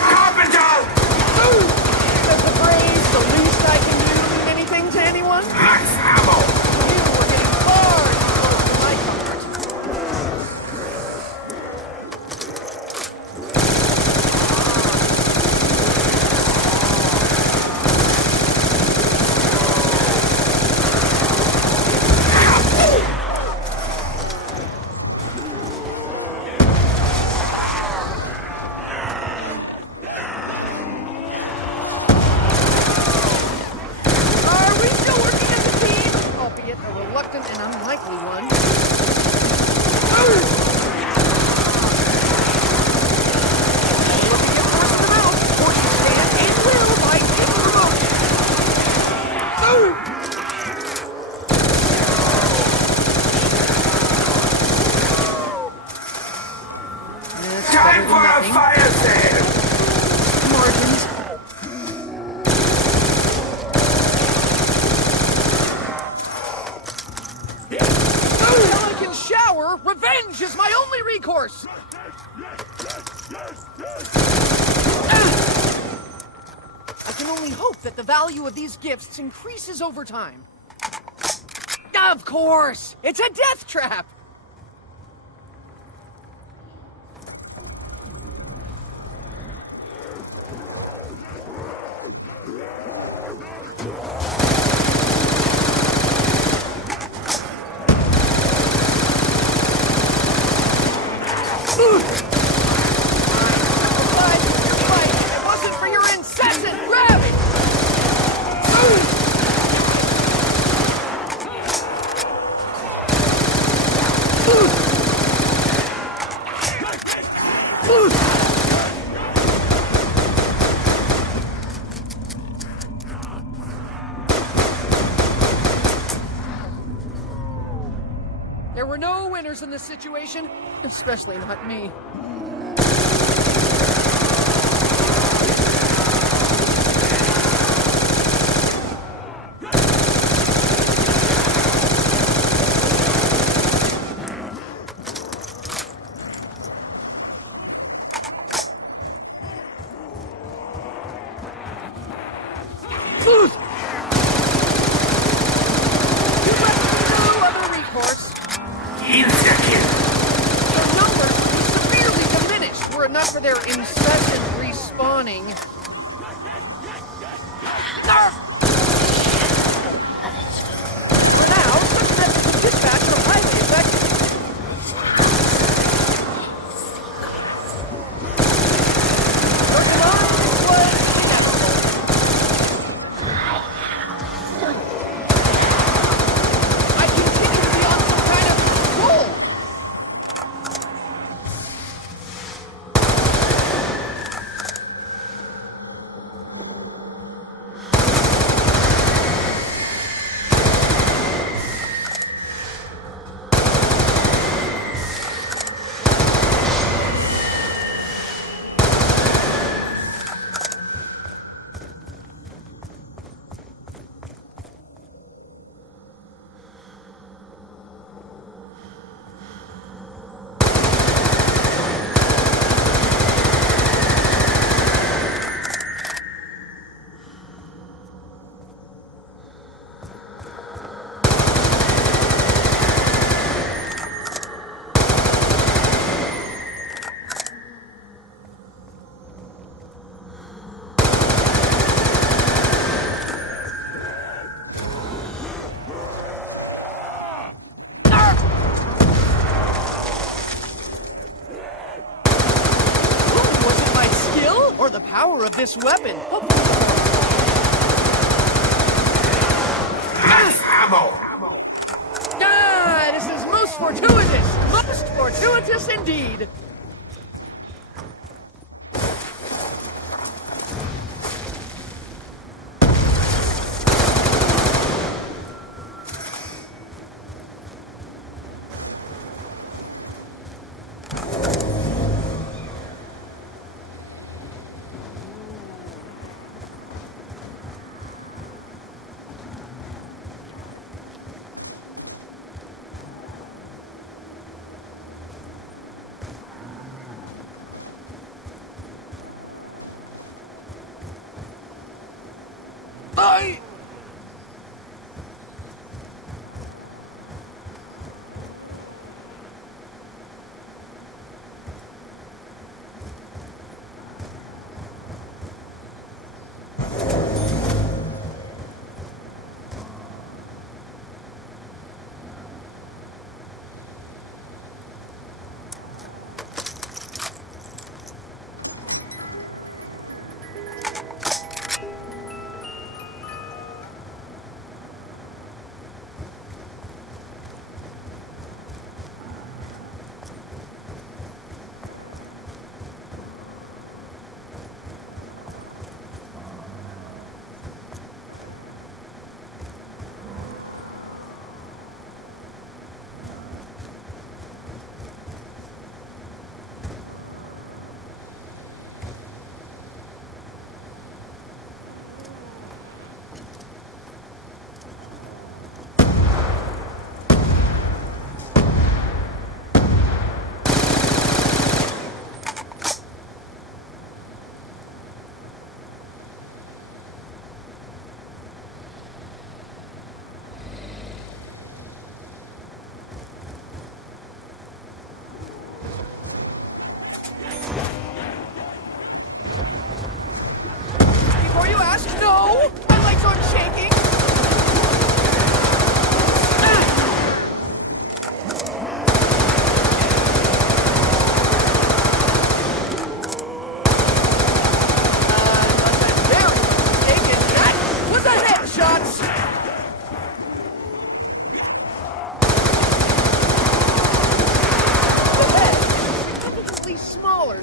Carpenter! Does the phrase, the least I can do, mean anything to anyone? Max ammo! You were getting far too close to my comfort. A reluctant and unlikely one. Looking at horse in the mouth. Horses can and will bite if provoked. That's Time better for than a nothing. fire sale! Margins. Until I can shower, revenge is my only recourse! I can only hope that the value of these gifts increases over time. Of course! It's a death trap! It wasn't for your incessant grabbing! There were no winners in this situation, especially not me. No other recourse. Their numbers would be severely diminished were it not for their incessant respawning. For now, such methods of dispatch are highly effective. Working on was inevitable. I continue to be on some kind of roll. Or the power of this weapon. Ammo! Ah, this is most fortuitous! Most fortuitous indeed!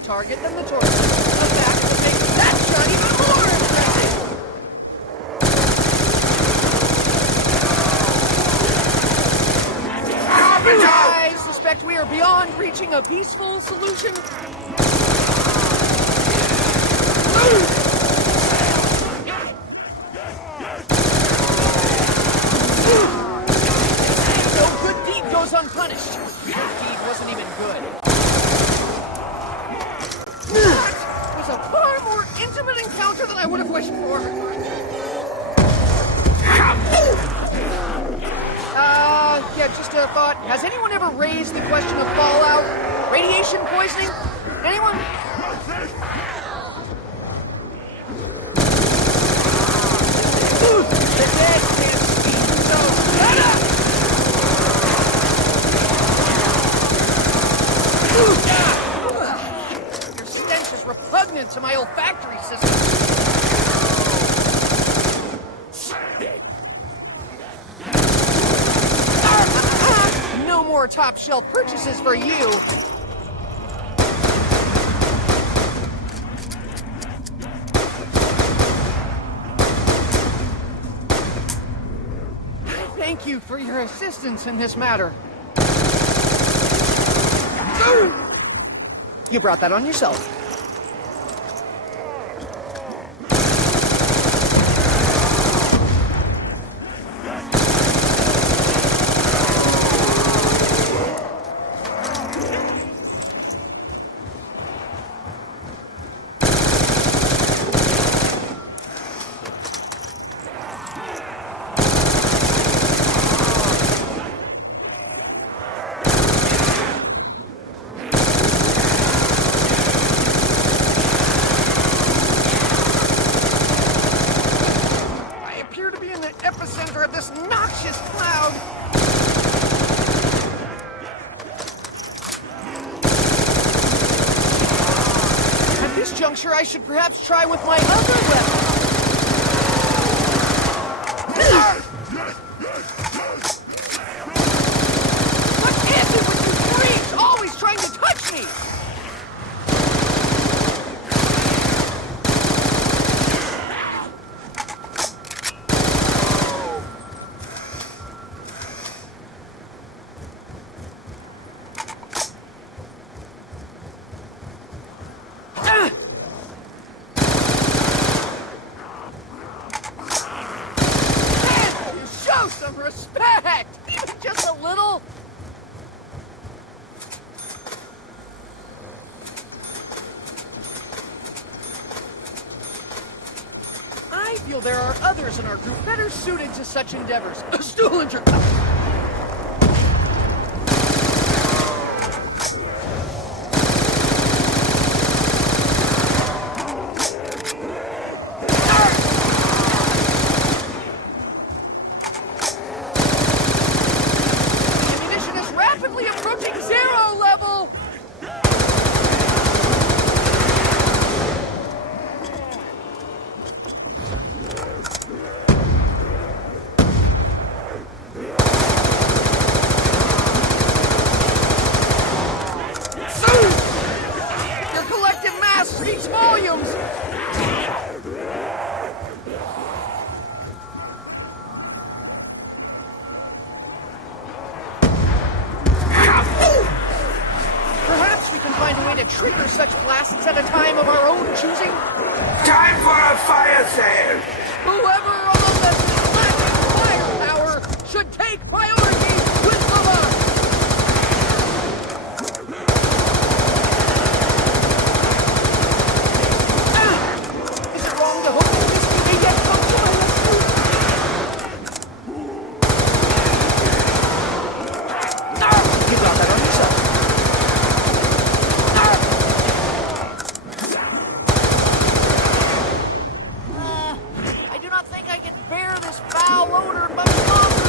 target than the torso. A fact that makes that shot even more impressive! I suspect we are beyond reaching a peaceful solution. No good deed goes unpunished. Your deed wasn't even good. That was a far more intimate encounter than I would have wished for. Yeah, just a thought. Has anyone ever raised the question of fallout? Radiation poisoning? Anyone? more top-shelf purchases for you. Thank you for your assistance in this matter. You brought that on yourself. Epicenter of this noxious cloud. At this juncture, I should perhaps try with my other weapon. What is it with you freaks always trying to touch me? Some respect! Even just a little! I feel there are others in our group better suited to such endeavors. A stool and your... volumes! Perhaps we can find a way to trigger such blasts at a time of our own choosing? Time for a fire sale! Whoever on the firepower should take priority with the us! Is it wrong to hope that this may yet come to my rescue? You got that on yourself. I do not think I can bear this foul odor much longer.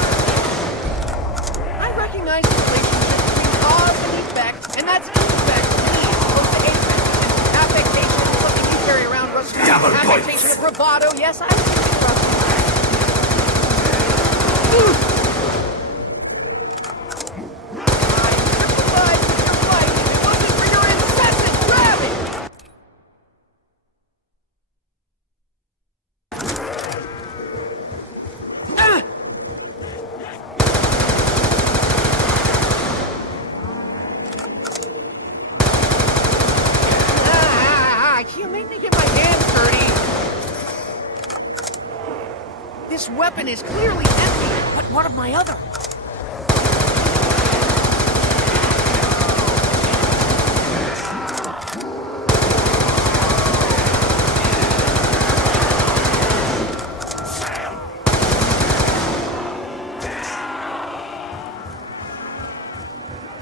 I recognize the relationship between cause and effect, and that's effect means opposed to affect. And affectation is something you carry around, Russ. Double Affectation points. is bravado, yes, I see it, Russ. I sympathize with your plight if it wasn't for your incessant grabbing. You made me get my hands dirty. This weapon is clearly empty, but what of my other?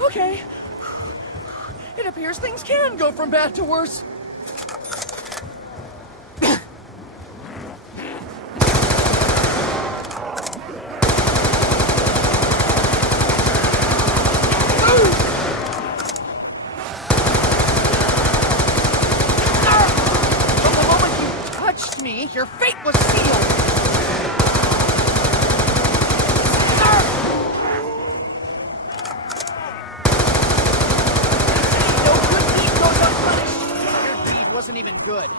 Okay. It appears things can go from bad to worse. Your fate was sealed! isn't even good.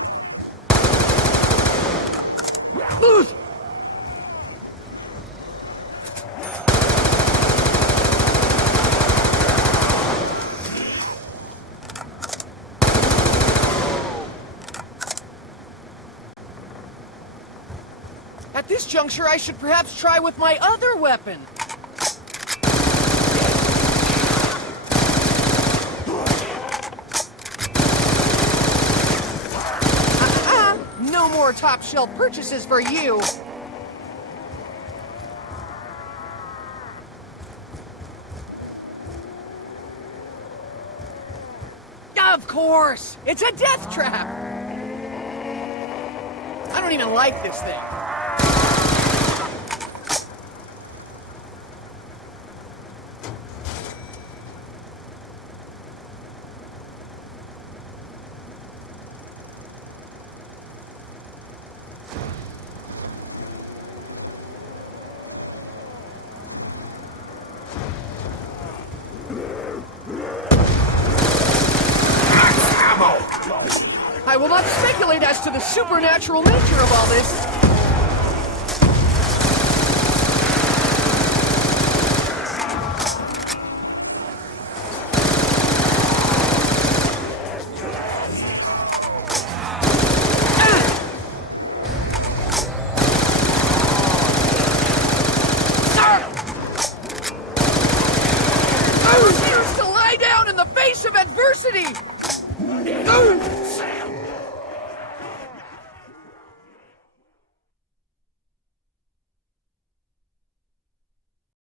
At this juncture, I should perhaps try with my other weapon. No more top-shelf purchases for you. Of course! It's a death trap! I don't even like this thing. I will not speculate as to the supernatural nature of all this. I refuse to lie down in the face of adversity!